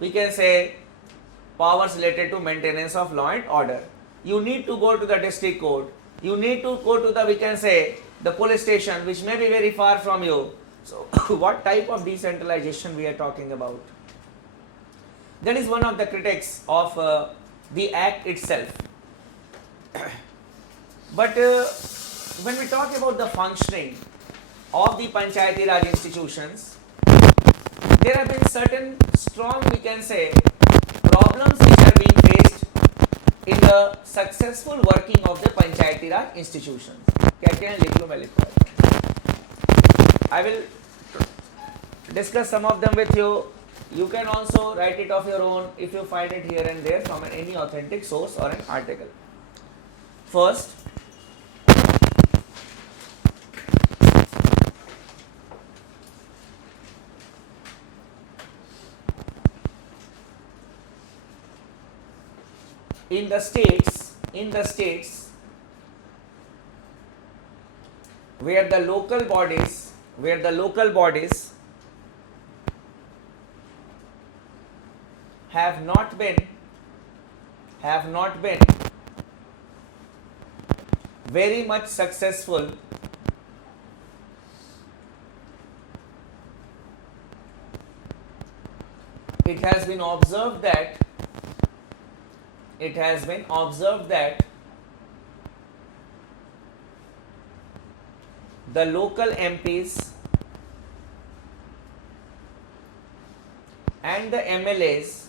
we can say powers related to maintenance of law and order. You need to go to the district court. You need to go to the, we can say, the police station, which may be very far from you. So what type of decentralization we are talking about? That is one of the critics of the act itself. But when we talk about the functioning of the Panchayati Raj institutions, there have been certain strong, we can say, problems which are being faced in the successful working of the Panchayati Raj institutions. I will discuss some of them with you. You can also write it of your own if you find it here and there from any authentic source or an article. First, in the states where the local bodies have not been very much successful it has been observed that the local MPs and the MLAs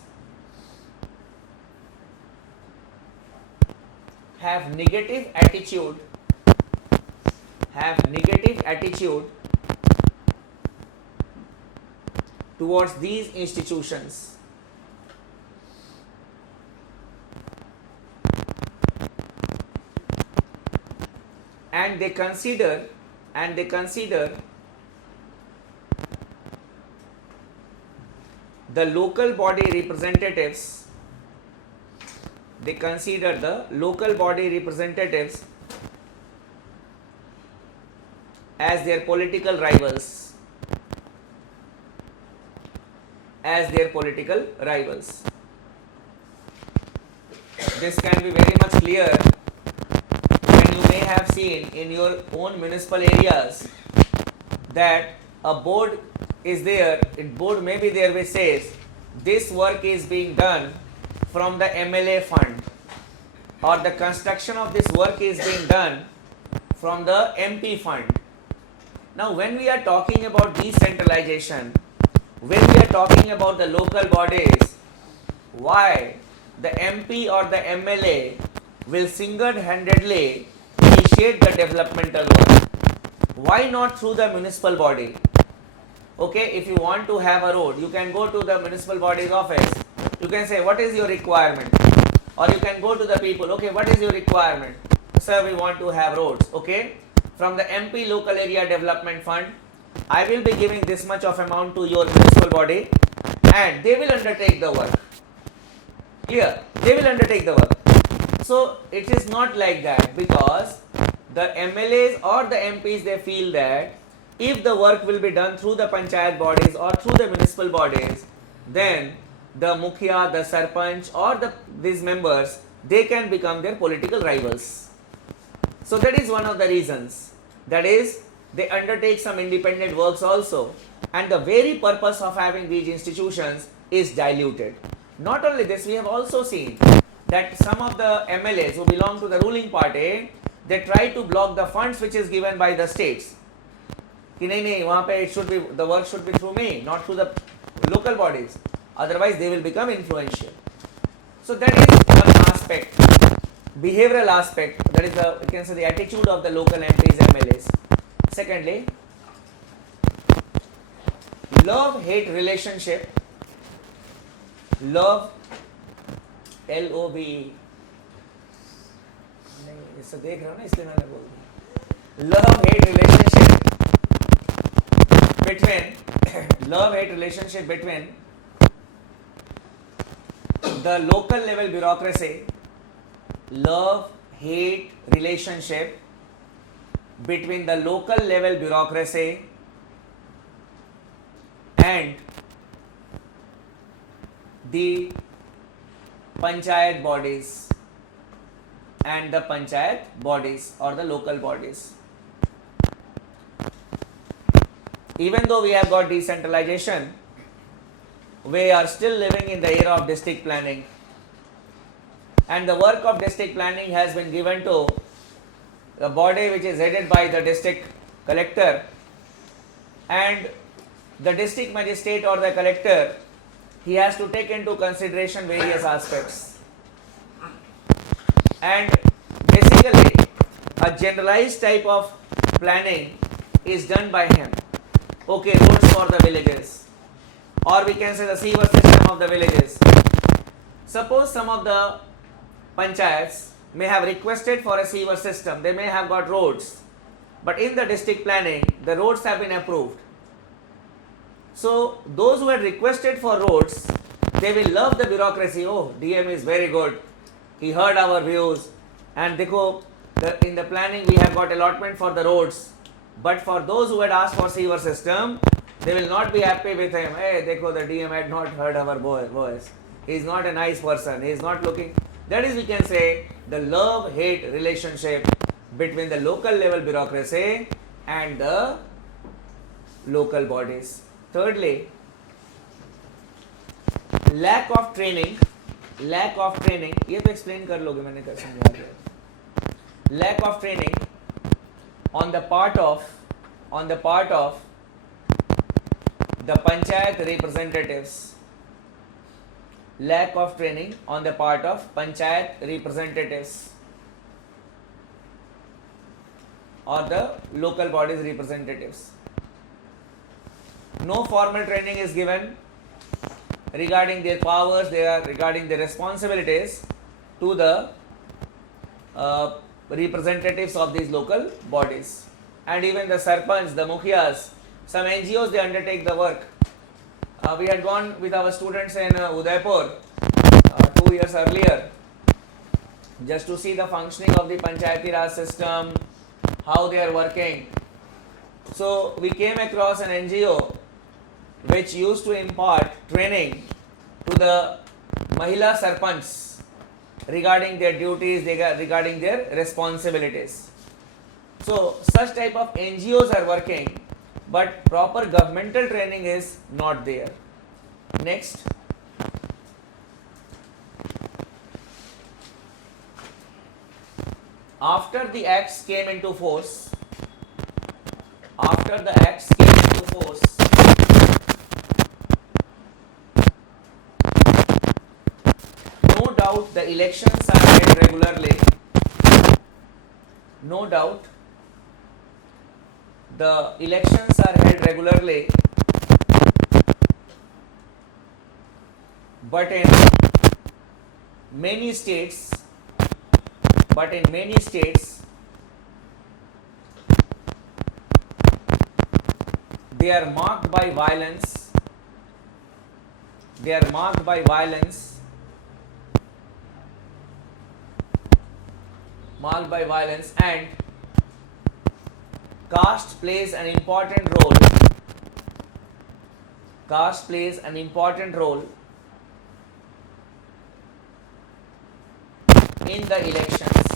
have negative attitude towards these institutions. And they consider the local body representatives as their political rivals. This can be very much clear when you may have seen in your own municipal areas that a board is there, board may be there which says this work is being done from the MLA fund, or the construction of this work is being done from the MP fund. Now when we are talking about decentralization, when we are talking about the local bodies, why the MP or the MLA will single-handedly initiate the developmental work? Why not through the municipal body? Okay, if you want to have a road, you can go to the municipal body's office. You can say, what is your requirement? Or you can go to the people, okay, what is your requirement? Sir, we want to have roads, okay? From the MP local area development fund, I will be giving this much of amount to your municipal body and they will undertake the work. Clear? They will undertake the work. So it is not like that, because the MLAs or the MPs, they feel that if the work will be done through the panchayat bodies or through the municipal bodies, then the mukhya, the sarpanch or these members, they can become their political rivals. So that is one of the reasons. That is, they undertake some independent works also, and the very purpose of having these institutions is diluted. Not only this, we have also seen that some of the MLAs who belong to the ruling party, they try to block the funds which is given by the states. Ki nahi, wahan pe it should be, the work should be through me, not through the local bodies. Otherwise, they will become influential. So that is one aspect, behavioral aspect. That is the, you can say, the attitude of the local MPs, MLAs. Secondly, love-hate relationship. Love, LOVE. नहीं, इससे देख रहा हूँ ना, इसलिए मैंने बोल दिया. Love-hate relationship between the local level bureaucracy. Love-hate relationship between the local level bureaucracy and the panchayat bodies and the panchayat bodies or the local bodies. Even though we have got decentralization, we are still living in the era of district planning, and the work of district planning has been given to the body which is headed by the district collector, and the district magistrate or the collector, he has to take into consideration various aspects, and basically a generalized type of planning is done by him. Okay, roads for the villages, or we can say the sewer system of the villages. Suppose some of the panchayats may have requested for a sewer system, they may have got roads, but in the district planning the roads have been approved. So those who had requested for roads, they will love the bureaucracy. Oh, DM is very good, he heard our views, and dekho, in the planning we have got allotment for the roads. But for those who had asked for sewer system, they will not be happy with him. Hey, dekho, the DM had not heard our voice. He is not a nice person. He is not looking. That is, we can say, the love-hate relationship between the local level bureaucracy and the local bodies. Thirdly, lack of training. Lack of training. ये तो explain कर लोगे, मैंने कर समझा दिया. Lack of training on the part of the panchayat representatives. Lack of training on the part of panchayat representatives or the local bodies representatives. No formal training is given regarding their powers, regarding their responsibilities to the representatives of these local bodies. And even the sarpanch, the mukhias, some NGOs, they undertake the work. We had gone with our students in Udaipur 2 years earlier just to see the functioning of the Panchayati Raj system, how they are working. So we came across an NGO which used to impart training to the Mahila Sarpanchs regarding their duties, regarding their responsibilities. So such type of NGOs are working, but proper governmental training is not there. Next, after the acts came into force, no doubt the elections are held regularly. No doubt the elections are held regularly, but in many states, they are marked by violence. And caste plays an important role. In the elections.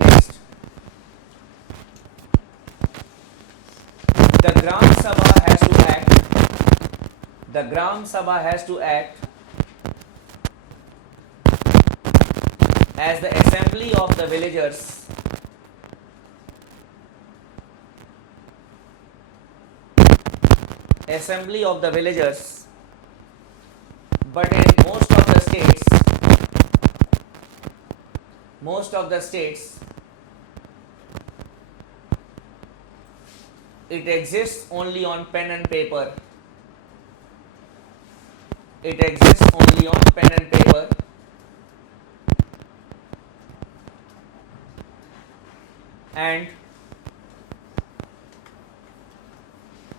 Next, the Gram Sabha has to act as the assembly of the villagers. But in most of the states, it exists only on pen and paper. And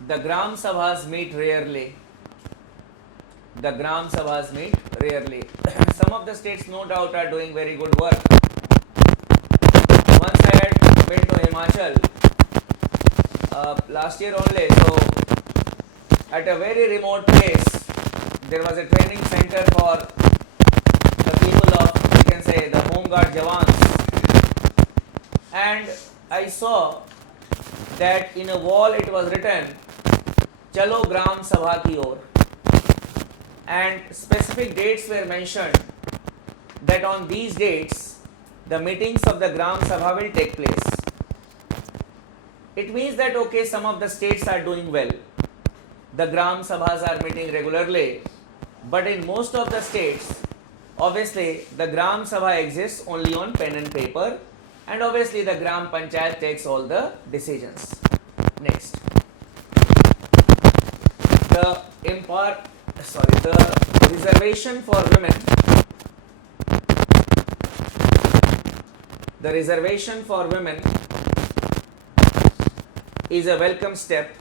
the Gram Sabhas meet rarely. Some of the states, no doubt, are doing very good work. Once I had been to Himachal last year only. So at a very remote place, there was a training center for the people of, we can say, the home guard jawans, and I saw that in a wall it was written Chalo Gram Sabha ki or, and specific dates were mentioned that on these dates the meetings of the Gram Sabha will take place. It means that okay, some of the states are doing well, the Gram Sabhas are meeting regularly, but in most of the states, obviously the Gram Sabha exists only on pen and paper, and obviously the Gram Panchayat takes all the decisions. Next, the reservation for women. The reservation for women is a welcome step,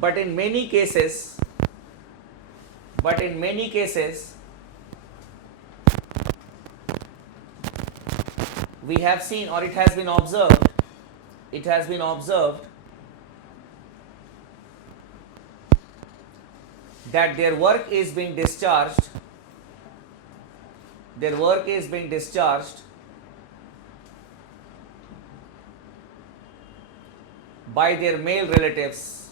but in many cases, we have seen, or it has been observed that their work is being discharged by their male relatives.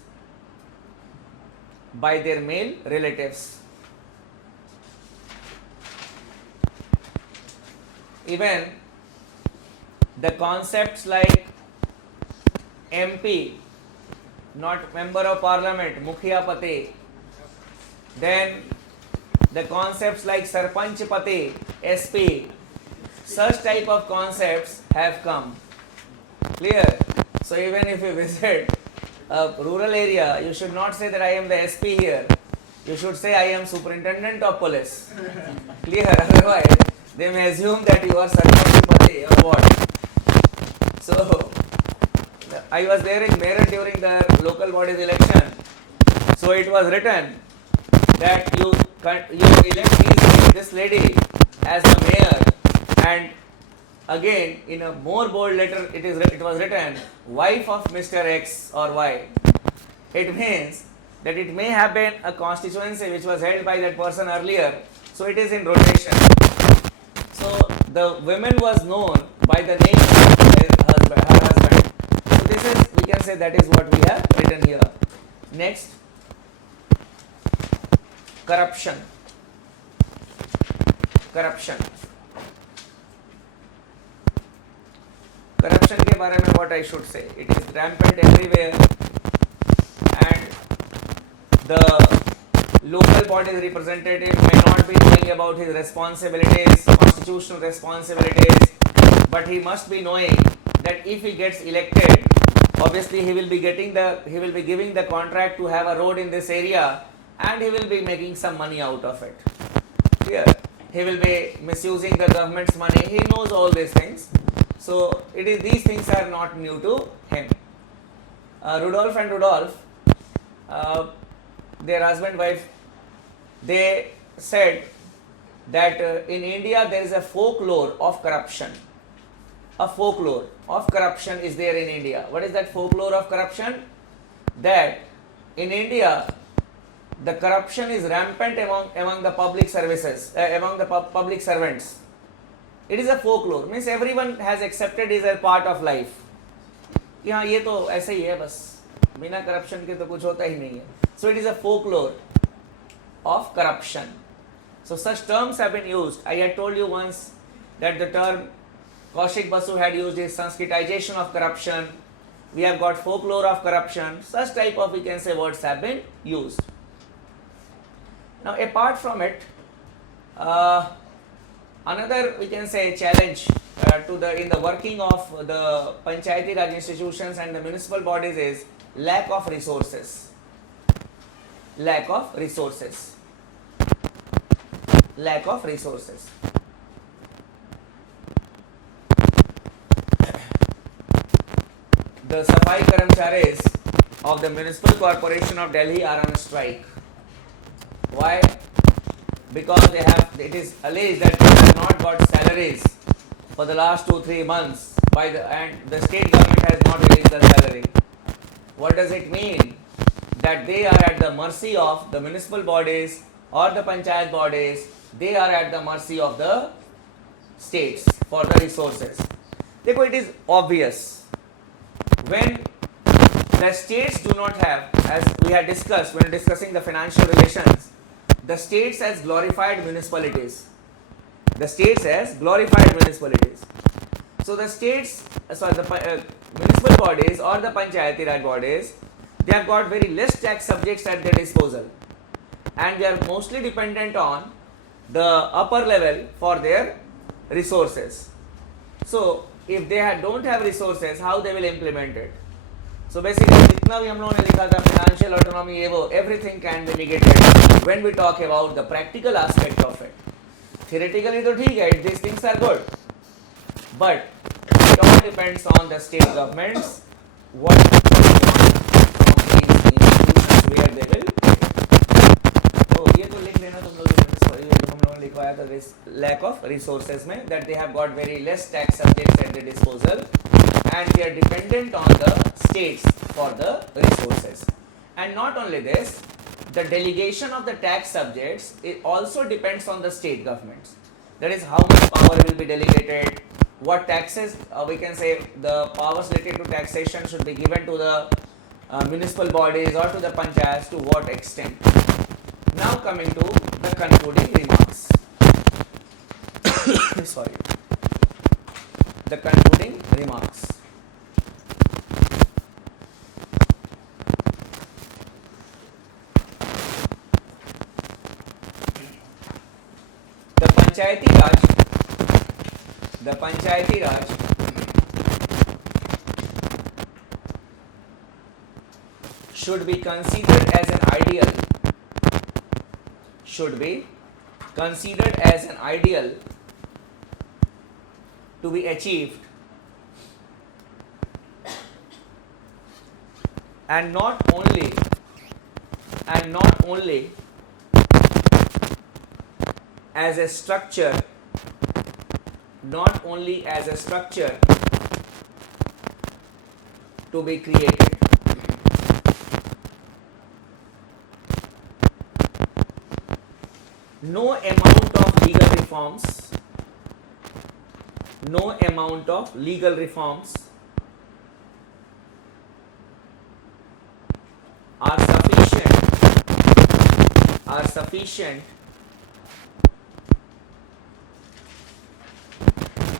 Even the concepts like MP, not member of parliament, Mukhiya Pati, then the concepts like Sarpanch Pati, SP, such type of concepts have come. Clear? So even if you visit a rural area, you should not say that I am the SP here. You should say I am superintendent of police. Clear? Otherwise, they may assume that you are Sarpanch Pati or what. So, I was there in Meerut during the local bodies election. So it was written that you elect this lady as the mayor, and again in a more bold letter it was written wife of Mr. X or Y. It means that it may have been a constituency which was held by that person earlier, so it is in rotation. So the woman was known by the name of her husband. So this is, we can say, that is what we have written here. Next, corruption. Corruption के बारे में what I should say? It is rampant everywhere, and the local body representative may not be knowing about his responsibilities, constitutional responsibilities, but he must be knowing that if he gets elected, obviously he will be giving the contract to have a road in this area, and he will be making some money out of it. Clear? He will be misusing the government's money. He knows all these things. So these things are not new to him. Rudolph and Rudolph, their husband-wife, they said that in India there is a folklore of corruption. A folklore of corruption is there in India. What is that folklore of corruption? That in India the corruption is rampant among the public services, among the public servants. It is a folklore, means everyone has accepted it as a part of life. कि हाँ ये तो ऐसे ही है बस, बिना corruption के तो कुछ होता ही नहीं है. So it is a folklore of corruption. So such terms have been used. I had told you once that the term Kaushik Basu had used is Sanskritization of corruption. We have got folklore of corruption. Such type of, we can say, words have been used. Now apart from it, another, we can say, challenge in the working of the Panchayati Raj institutions and the municipal bodies is lack of resources. Lack of resources. Lack of resources. The Safai Karamcharis of the Municipal Corporation of Delhi are on strike. Why? Because it is alleged that they have not got salaries for the last 2-3 months and the state government has not released the salary. What does it mean? That they are at the mercy of the municipal bodies or the panchayat bodies. They are at the mercy of the states for the resources. Therefore, it is obvious when the states do not have, as we had discussed when discussing the financial relations, the states as glorified municipalities. The states as glorified municipalities. So the states, the municipal bodies or the panchayati raj bodies, they have got very less tax subjects at their disposal, and they are mostly dependent on the upper level for their resources. So if they don't have resources, how they will implement it? So basically, जितना भी हम लोगों ने लिखा था financial autonomy ये वो, everything can be negated when we talk about the practical aspect of it. Theoretically तो ठीक है, these things are good, but it all depends on the state governments what they want from these institutions where they will. तो ये तो लिख लेना तुम लोग हम लोगों ने लिखवाया था lack of resources में, that they have got very less tax subjects at their disposal and they are dependent on the states for the resources. And not only this, the delegation of the tax subjects, it also depends on the state governments. That is, how much power will be delegated, what taxes, we can say the powers related to taxation should be given to the municipal bodies or to the panchayats, to what extent. Now coming to the concluding remarks. Sorry. The concluding remarks. The Panchayati Raj should be considered as an ideal, to be achieved, and not only as a structure, to be created. No amount of legal reforms are sufficient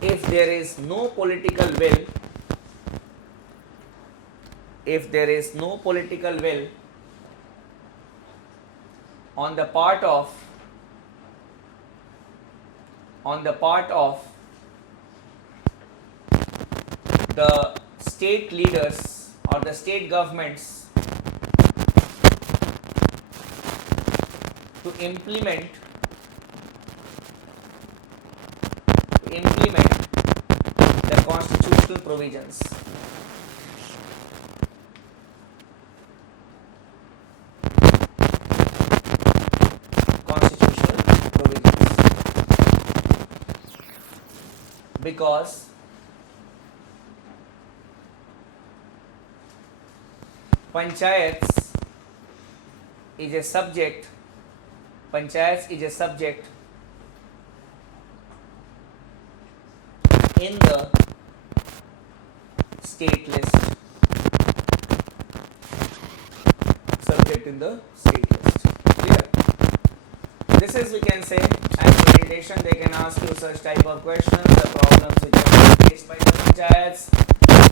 if there is no political will, on the part of the state leaders or the state governments to implement the constitutional provisions. Because panchayats is a subject in the state list, clear? This is, we can say, as presentation they can ask you such type of questions, the problems which are faced by the panchayats,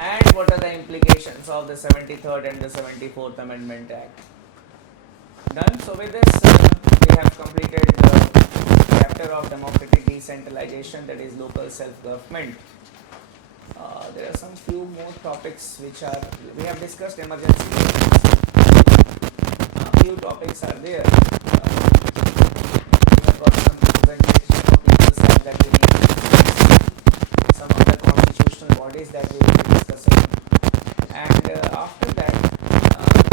and what are the implications of the 73rd and the 74th Amendment Act. Done. So with this we have completed the chapter of democratic decentralization, that is local self-government. There are some few more topics which we have discussed emergency. Few topics are there. We have got some presentation of legal side that we need to discuss, some of the constitutional bodies that we will be discussing, and after that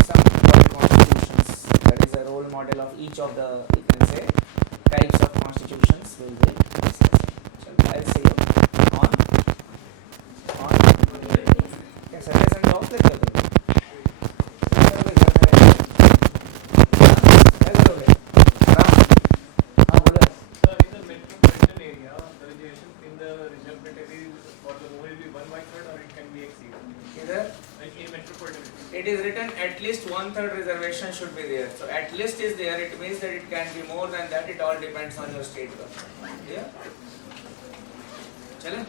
some important constitutions, that is a role model of each of the, we can say, types of constitutions will be discussed. So I'll see you on Sunday Sunday off लेते हो तुम? क्या करोगे? आराम। हाँ बोलो। Sir, in the metropolitan area, the reservation in the reserved category for the movie will be one by third or it can be exceeded. Either Like in metropolitan area. it is written at least 1/3 reservation should be there. So at least is there. It means that it can be more than that. It all depends on your state government. Yeah. चलें?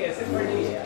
कैसे पढ़ ली है?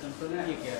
Control नहीं किया